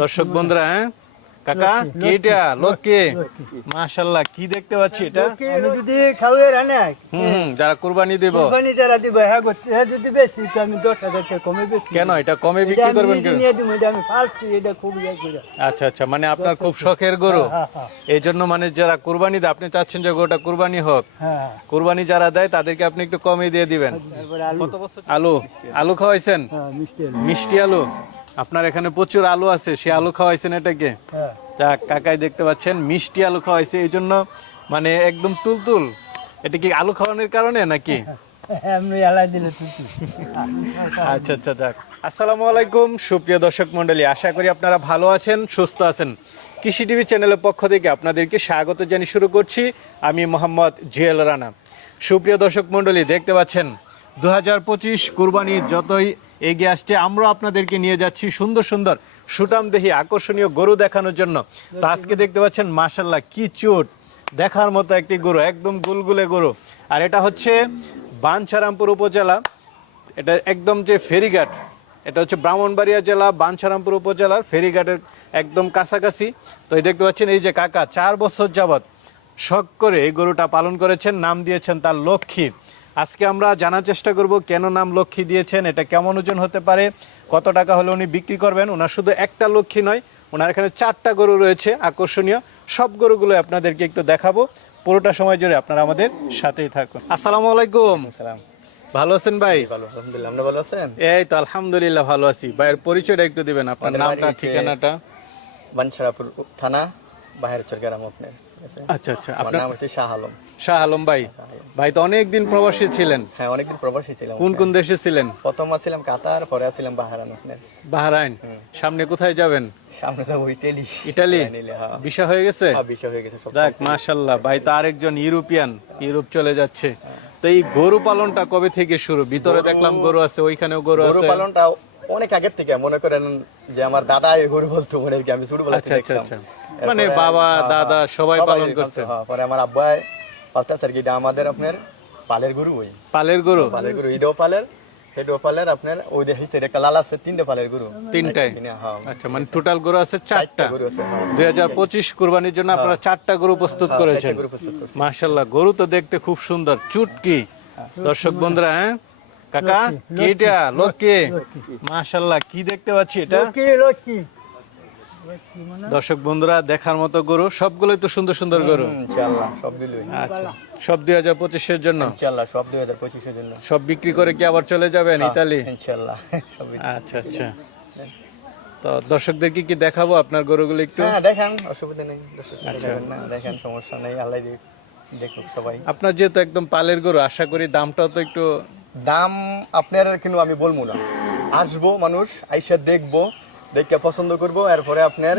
দর্শক বন্ধুরা, কাকা কি এটা লক্ষ্মী মাশাআল্লাহ, কি দেখতে পাচ্ছি এটা? আমি যদি খাওয়াই রানে যারা কুরবানি দেব, কুরবানি যারা দিব হ্যাঁ করতে হ্যাঁ যদি বেশি তো আমি 10,000 টাকা কমে বেশি। কেন এটা কমে বিক্রি করবেন কেন? নিয়ে দিব, এটা আমি ফালছি, এটা খুব ইয়ে করে। আচ্ছা আচ্ছা, মানে আপনার খুব শখের গরু, এই জন্য মানে যারা কুরবানি দেয় আপনি চাচ্ছেন যে গরুটা কুরবানি হোক। হ্যাঁ, কুরবানি যারা দেয় তাদেরকে আপনি একটু কমে দিয়ে দিবেন। তারপরে আলু, আলু আলু খাওয়াইছেন? হ্যাঁ মিষ্টি আলু, মিষ্টি আলু? আপনার এখানে প্রচুর আলু আছে, সে আলু খাওয়াইছেন এটাকে? হ্যাঁ যাক, কাকাই দেখতে পাচ্ছেন মিষ্টি আলু খাওয়াইছে, এই জন্য মানে একদম তুলতুল। এটা কি আলু খাওয়ানোর কারণে নাকি? আমি এলাই দিলে তুই আচ্ছা আচ্ছা, যাক। আসসালামু আলাইকুম সুপ্রিয় দর্শক মন্ডলী, আশা করি আপনারা ভালো আছেন, সুস্থ আছেন। কৃষি টিভি চ্যানেলের পক্ষ থেকে আপনাদেরকে স্বাগত জানিয়ে শুরু করছি আমি মোহাম্মদ জুয়েল রানা। সুপ্রিয় দর্শক মন্ডলী, দেখতে পাচ্ছেন 2025 কুরবানি যতই এগিয়ে আসছে, আমরা আপনাদেরকে নিয়ে যাচ্ছি সুন্দর সুন্দর সুঠামদেহী আকর্ষণীয় গরু দেখানোর জন্য। তো আজকে দেখতে পাচ্ছেন মাশাআল্লাহ কি চুট, দেখার মতো একটি গরু, একদম গুলগুলে গরু। আর এটা হচ্ছে বাঞ্ছারামপুর উপজেলা, এটা একদম যে ফেরিঘাট, এটা হচ্ছে ব্রাহ্মণবাড়িয়া জেলা বাঞ্ছারামপুর উপজেলার ফেরিঘাটের একদম কাছাকাছি। তো এই দেখতে পাচ্ছেন এই যে কাকা 4 বছর যাবত শখ করে এই গরুটা পালন করেছেন, নাম দিয়েছেন তার লক্ষ্মী। আজকে আমরা জানার চেষ্টা করব কেন নাম লক্ষ্মী দিয়েছেন, এটা কেমন ওজন হতে পারে, কত টাকা হলে উনি বিক্রি করবেন। ওনার শুধু একটা লক্ষ্মী নয়, ওনার এখানে 4টা গরু রয়েছে আকর্ষণীয়, সব গরুগুলো আপনাদেরকে একটু দেখাবো। পুরোটা সময় জুড়ে আপনারা আমাদের সাথেই থাকুন। আসসালামু আলাইকুম। ভালো আছেন ভাই? ভালো, আলহামদুলিল্লাহ। আপনি ভালো আছেন? এই তো আলহামদুলিল্লাহ ভালো আছি। ভাইয়ের পরিচয়টা একটু দিবেন, আপনার নামটা ঠিকানাটা। বাঞ্ছারাপুর থানা, বাহির চরগ্রাম আপনার। আচ্ছা আচ্ছা, আমার আপনার নাম হচ্ছে শাহ আলম। শাহ আলম ভাই। ভাই তো অনেকদিন প্রবাসী ছিলেন। হ্যাঁ, অনেকদিন প্রবাসী ছিলাম। কোন কোন দেশে ছিলেন? প্রথম ছিলাম কাতার, পরে ছিলাম বাহরাইন আপনার। বাহরাইন? সামনে কোথায় যাবেন? সামনে যাবো ইটালি। ইটালি? হ্যাঁ, ভিসা হয়ে গেছে? হ্যাঁ ভিসা হয়ে গেছে সব। যাক মাশাআল্লাহ, ভাই তো আরেকজন ইউরোপিয়ান, ইউরোপ চলে যাচ্ছে। তো এই গরু পালনটা কবে থেকে শুরু? ভিতরে দেখলাম গরু আছে, ওইখানেও গরু গরু আছে। পালনটা অনেক আগের থেকে, মনে করেন যে আমার দাদা এই গরু বলতো, মনে কি আমি ছোটবেলা আচ্ছা থেকে আচ্ছা দেখতাম। আচ্ছা, মানে বাবা দাদা সবাই পালন করছে। হ্যাঁ, পরে আমার আব্বাই পালতেছে আর কি। এটা আমাদের আপনার পালের গরু, ওই পালের গরু? পালের গরু, ইডো পালের, হেডো পালের আপনার। ওই দেখি একটা লাল আছে, 3টে পালের গরু। 3টায়? হ্যাঁ, আচ্ছা, মানে টোটাল গরু আছে 4টা। গরু আছে। হ্যাঁ, 2025 কুরবানির জন্য আপনারা 4টা গরু প্রস্তুত করেছেন। গরু প্রস্তুত করছি। মাশাআল্লাহ, গরু তো দেখতে খুব সুন্দর, চুটকি। দর্শক বন্ধুরা, কাকা কি এটা লক্ষ্মী মাশাআল্লাহ, কি দেখতে পাচ্ছি এটা? লক্ষ্মী লক্ষ্মী দর্শক বন্ধুরা, দেখার মতো গরু, সবগুলোই তো সুন্দর সুন্দর গরু। ইনশাআল্লাহ সবগুলোই। আচ্ছা, সব 2025 এর জন্য? ইনশাআল্লাহ সব 2025 এর জন্য। সব বিক্রি করে কি আবার চলে যাবেন ইতালি? ইনশাআল্লাহ সবই। আচ্ছা আচ্ছা, তো দর্শকদেরকে কি দেখাবো আপনার গরুগুলো একটু? হ্যাঁ দেখেন, অসুবিধা নেই, দর্শক দেখাবেন না, দেখেন, সমস্যা নেই, আল্লাহ দেখুক সবাই। আপনার যেহেতু একদম পালের গরু, আশা করি দামটাও তো একটু। দাম আপনার কিন্তু আমি বলবো না, আসবো মানুষ আইসা দেখবো, দেখে পছন্দ করবো, এরপরে আপনার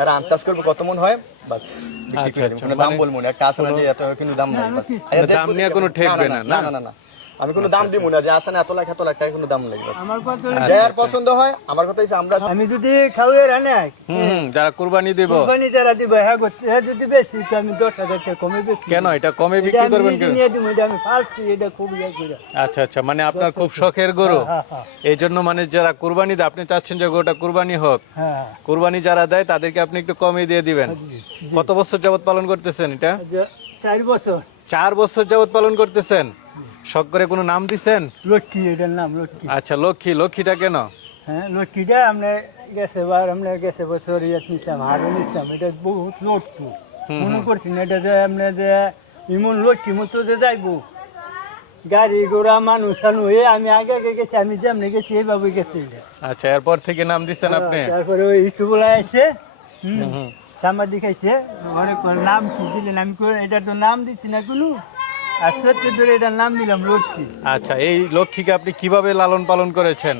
আর আন্দাজ করবো কত মন হয়, বাস বিক্রি করে দেব। কোনো দাম বলবো না, একটা আছে না যে এত কিন্তু দাম নাই, বাস দাম নিয়ে কোনো ঠেকবে না। না না না, আমি কোনো দাম দিব না যে আছে না এত লাখ টাকা, কোনো দাম নাই, বাস আমার কথা যার পছন্দ হয়। আমার কথা হচ্ছে আমরা আমি যদি খাওয়াই রানে যারা কুরবানি দেব, কুরবানি যারা দিব হ্যাঁ করতে হ্যাঁ যদি বেশি তো আমি 10,000 টাকা কমে বেশি। কেন এটা কমে বিক্রি করবেন কেন? নিয়ে দিব, এটা আমি ফালছি, এটা খুব ইয়ে করে। আচ্ছা আচ্ছা, মানে আপনার খুব শখের গরু, হ্যাঁ হ্যাঁ এই জন্য মানে যারা কুরবানি দেয় আপনি চাচ্ছেন যে গরুটা কুরবানি হোক। হ্যাঁ, কুরবানি যারা দেয় তাদেরকে আপনি একটু কমে দিয়ে দিবেন। কত বছর যাবত পালন করতেছেন এটা? 4 বছর। 4 বছর যাবত পালন করতেছেন। শখ করে কোনো নাম দিছেন? লক্ষ্মী, এটার নাম লক্ষ্মী। আচ্ছা, লক্ষ্মী। লক্ষ্মীটা কেন? হ্যাঁ, লক্ষ্মীটা আমরা গেছে বছর ইয়ে নিচ্ছিলাম, হাড়ে নিচ্ছিলাম, এটা বহুত লক্ষ্মী। মনে করছি না এটা যে আমরা যে ইমন লক্ষ্মী মতো যে যাইবো, গাড়ি ঘোড়া মানুষ হয়ে আমি আগে আগে গেছি, আমি যেমনি গেছি এইভাবে গেছি। আচ্ছা, এরপর থেকে নাম দিচ্ছেন আপনি? তারপরে ওই ইস্যুগুলা আছে, সাংবাদিক আছে, ঘরে নাম কি দিলেন, আমি এটার তো নাম দিচ্ছি না কোনো, আর সত্যি ধরে এটার নাম দিলাম লক্ষ্মী। আচ্ছা, এই লক্ষ্মীকে আপনি কিভাবে লালন পালন করেছেন?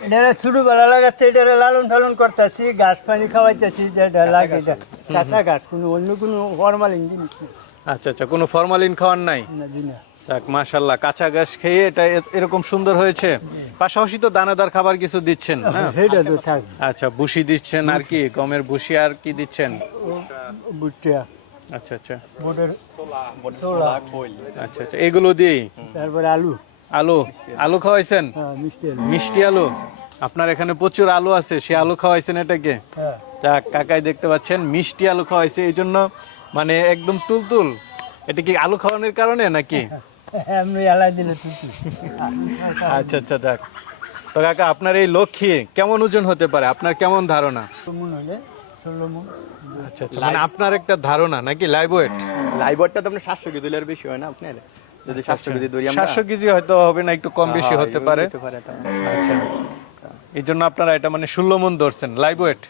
এটা ছোটবেলা লাগাচ্ছে, এটা লালন পালন করতেছি, ঘাস পানি খাওয়াইতেছি, যেটা লাগে এটা কাঁচা ঘাস, কোনো অন্য কোনো ফরমালিন জিনিস না। আচ্ছা আচ্ছা, কোনো ফরমালিন খাওয়ার নাই? না, জি না। যাক মাশাআল্লাহ, কাঁচা ঘাস খেয়ে এটা এরকম সুন্দর হয়েছে। পাশাপাশি তো দানাদার খাবার কিছু দিচ্ছেন? হ্যাঁ, সেটা তো থাক। আচ্ছা, ভুসি দিচ্ছেন আর কি, গমের ভুসি, আর কি দিচ্ছেন? বুটটা, আচ্ছা আচ্ছা বুটের ছোলা, আচ্ছা আচ্ছা, এগুলো দিয়েই। তারপরে আলু, আলু? আলু খাওয়াইছেন? হ্যাঁ মিষ্টি আলু। মিষ্টি আলু? আপনার এখানে প্রচুর আলু আছে, সে আলু খাওয়াইছেন এটাকে? হ্যাঁ যাক, কাকাই দেখতে পাচ্ছেন মিষ্টি আলু খাওয়াইছে, এই জন্য মানে একদম তুলতুল। এটা কি আলু খাওয়ানোর কারণে নাকি? এমনি এলাই দিলে তুই আচ্ছা আচ্ছা, যাক। তো কাকা, আপনার এই লক্ষ্মী কেমন ওজন হতে পারে, আপনার কেমন ধারণা? মন হলে 16 মন। আচ্ছা আচ্ছা, মানে আপনার একটা ধারণা নাকি লাইভ ওয়েট? লাইভরটা তো আপনার 700 কেজি আর বেশি হয় না আপনার, যদি 700 কেজি ধরি আমরা 700 কেজি হয়তো হবে না, একটু কম বেশি হতে পারে। হতে পারে তো। আচ্ছা, এই জন্য আপনারা এটা মানে 16 মন ধরছেন লাইভ ওয়েট।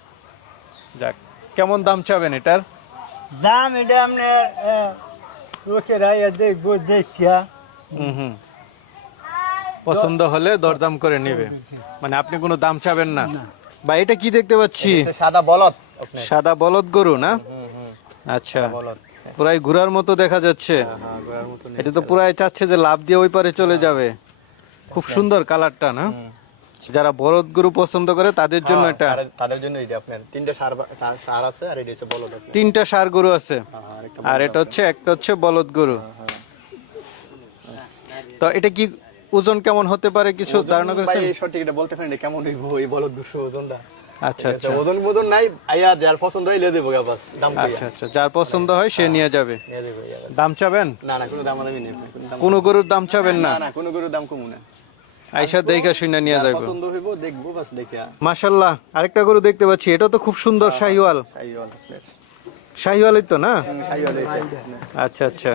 যাক, কেমন দাম চাবেন এটার? দাম এটা আপনার লোকেরা দেখবো দেখিয়া হুম হুম, পছন্দ হলে দরদাম করে নেবে, মানে আপনি কোনো দাম চাবেন না? বা এটা কি দেখতে পাচ্ছি? এটা সাদা বলদ আপনার। সাদা বলদ গরু না? হুম হুম, আচ্ছা, বলদ। পুরাই ঘোড়ার মতো দেখা যাচ্ছে। হ্যাঁ, গোড়ার মতন। এটা তো পুরাই চাচ্ছে যে লাভ দিয়ে ওই পারে চলে যাবে। খুব সুন্দর কালারটা না? যারা বলদ গরু পছন্দ করে তাদের জন্য এটা। তাদের জন্য এটা আপনার তিনটা সার আছে, আর এটা হচ্ছে বলদ আপনার। 3টা ষাঁড় গরু আছে, আরেকটা আর এটা হচ্ছে একটা হচ্ছে বলদ গরু। তো এটা কি ওজন কেমন হতে পারে, কিছু ধারণা ভাই করেছেন? সঠিক এটা বলতে পারি না, কেমন হইব এই বলদ দুশো ওজনটা। আচ্ছা ঠিক আছে, আচ্ছা ওজন নাই, আইয়া যার পছন্দ হয় লিয়ে দেবো গা, বাস দাম কইয়া আচ্ছা আচ্ছা, যার পছন্দ হয় সে নিয়ে যাবে। নিয়ে দেবো গা, বাস। দাম চাবেন? না না, কোনো দাম আমি নেই, কোনো দাম কোন গরুর দাম চাবেন না? না না, কোনো গরুর দাম কমু না। আইসা দেখা শুনে নিয়ে যার যাবে। পছন্দ হইব দেখবো, বাস দেখিয়া। মাশাআল্লাহ, আরেকটা গরু দেখতে পাচ্ছি, এটা তো খুব সুন্দর শাহিওয়াল। শাহিওয়াল আপনার। শাহিওয়ালই তো না? শাহিওয়াল এটা আপনার। আচ্ছা আচ্ছা,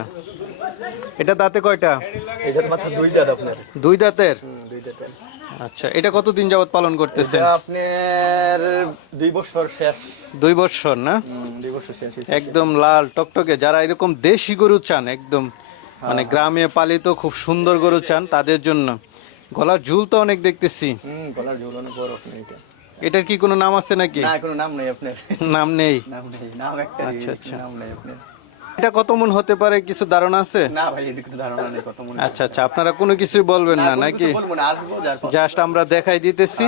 এটা দাঁতে কয়টা? এটার মাথা দুই দাঁত আপনার। 2 দাঁতের? দুই দাঁতের। আচ্ছা, এটা কতদিন যাবত পালন করতেছেন? এটা আপনার 2 বছর শেষ। 2 বছর না? 2 বছর শেষ হয়েছে। একদম লাল টকটকে, যারা এরকম দেশি গরু চান, একদম মানে গ্রামে পালিত খুব সুন্দর গরু চান, তাদের জন্য। গলার ঝুল তো অনেক দেখতেছি। গলার ঝোল অনেক বড় আপনার এটা। এটার কি কোনো নাম আছে নাকি? না, কোনো নাম নেই আপনার। নাম নেই? নাম নেই, নাম একটা। আচ্ছা, আচ্ছা। নাম নেই আপনার। এটা কত মন হতে পারে, কিছু ধারণা আছে? না ভাই, এদিকে তো ধারণা নেই কত মনে। আচ্ছা আচ্ছা, আপনারা কোনো কিছুই বলবেন না নাকি? বলবো না, আসবো যার পছন্দ জাস্ট আমরা দেখাই দিতেছি,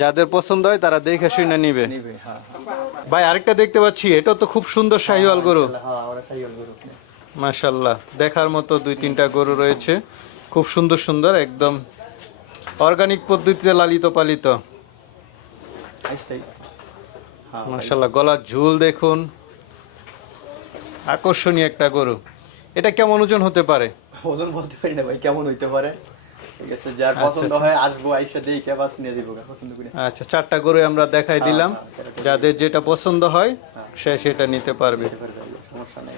যাদের পছন্দ হয় তারা দেখে শুনে নিবে। নিবে। হ্যাঁ ভাই, আরেকটা দেখতে পাচ্ছি, এটা তো খুব সুন্দর শাহিওয়াল গরু। হ্যাঁ, ওরা শাহিওয়াল গরু। মাশাআল্লাহ, দেখার মতো 2-3টা গরু রয়েছে, খুব সুন্দর সুন্দর, একদম অর্গানিক পদ্ধতিতে লালিত পালিত। আস্তে আস্তে। হ্যাঁ মাশাআল্লাহ, গলার ঝুল দেখুন, আকর্ষণীয় একটা গরু। এটা কেমন ওজন হতে পারে? ওজন বলতে পারি না ভাই, কেমন হইতে পারে। ঠিক আছে, যার পছন্দ হয় আসবো, আইসা দেখে বাস নিয়ে দিব, পছন্দ করে। আচ্ছা, 4টা গরু আমরা দেখাই দিলাম, যাদের যেটা পছন্দ হয় সে সেটা নিতে পারবে। সমস্যা নাই,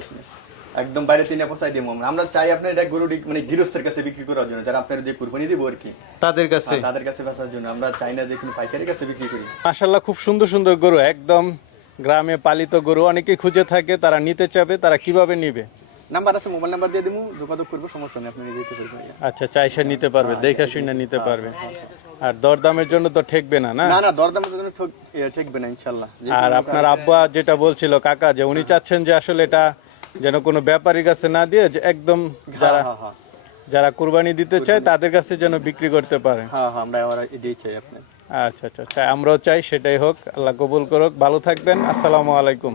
একদম বাইরে তিনে পৌঁছাই দিব আমরা। আমরা চাই আপনার এটা গরু মানে গৃহস্থের কাছে বিক্রি করার জন্য, যারা আপনার যে কুরবানি দিব আর কি, তাদের কাছে। তাদের কাছে বেচার জন্য। আমরা চাই না দেখুন পাইকারি কাছে বিক্রি করি। মাশাআল্লাহ, খুব সুন্দর সুন্দর গরু, একদম গ্রামে পালিত গরু, অনেকেই খুঁজে থাকে, তারা নিতে চাবে, তারা কিভাবে নিবে? নাম্বার আছে, মোবাইল নাম্বার দিয়ে দিব, যোগাযোগ করবো, সমস্যা নেই, আপনি নিজে দিতে পারবেন। আচ্ছা, চাইসা নিতে পারবে, দেখে শুনে নিতে পারবে। আর দরদামের জন্য তো ঠেকবে না, না? না না, দরদামের জন্য ঠেকবে না ইনশাআল্লাহ। আর আপনার আব্বা যেটা বলছিল কাকা, যে উনি চাচ্ছেন যে আসলে এটা যেন কোনো ব্যাপারীর কাছে না দিয়ে, যে একদম যারা হ্যাঁ হ্যাঁ যারা কুরবানি দিতে চায় তাদের কাছে যেন বিক্রি করতে পারে। হ্যাঁ হ্যাঁ, আমরা আবার এটাই চাই আপনার। আচ্ছা আচ্ছা, আমরাও চাই সেটাই হোক, আল্লাহ কবুল করুক। ভালো থাকবেন, আসসালামু আলাইকুম।